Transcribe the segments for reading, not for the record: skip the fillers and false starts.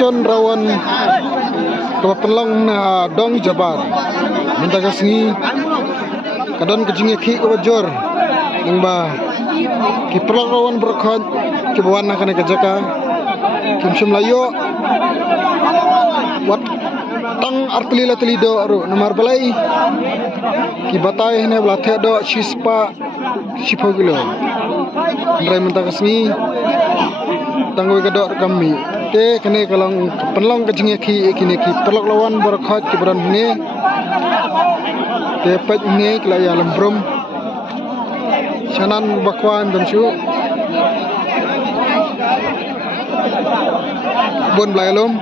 Icon rawan kepelong na dong jabar mendagasngi kadon kejingi ki wajor yang ba kipelong rawan berkhot kibawan nakane kejaka kimsum layo wat tang artli latlido ru nomor balai kibatai ne blathe do shispa shipogilo ndrai mendagasngi tangoi gadok kami te kene kalong penlong kejingi ki kini ki pelok lawan berkhot kibran ni te pet ni kelaya lembrum sanan bakwan dan su bon blayalom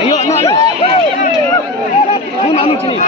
ayo nak ni pun anu sini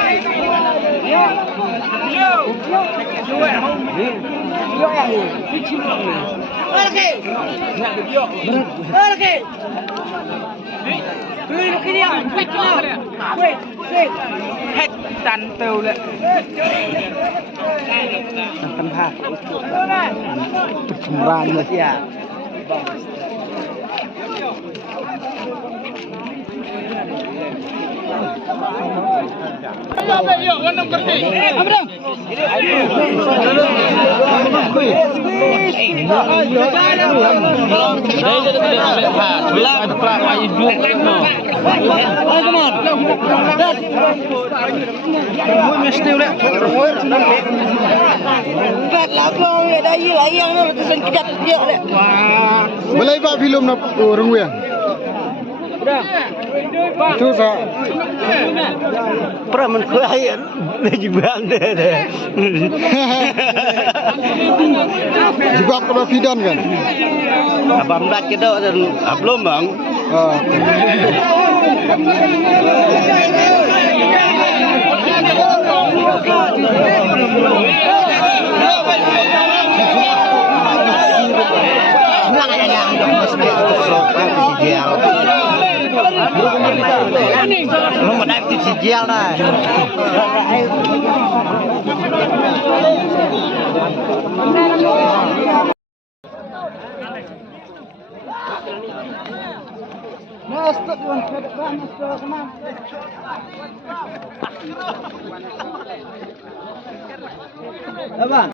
Balai ba film na orang wen. Itu sa. Praman kuai jibang deh. Jibak pada fidan kan. Abang dak kita belum bang. Lu mau naik di sijil dah. Abang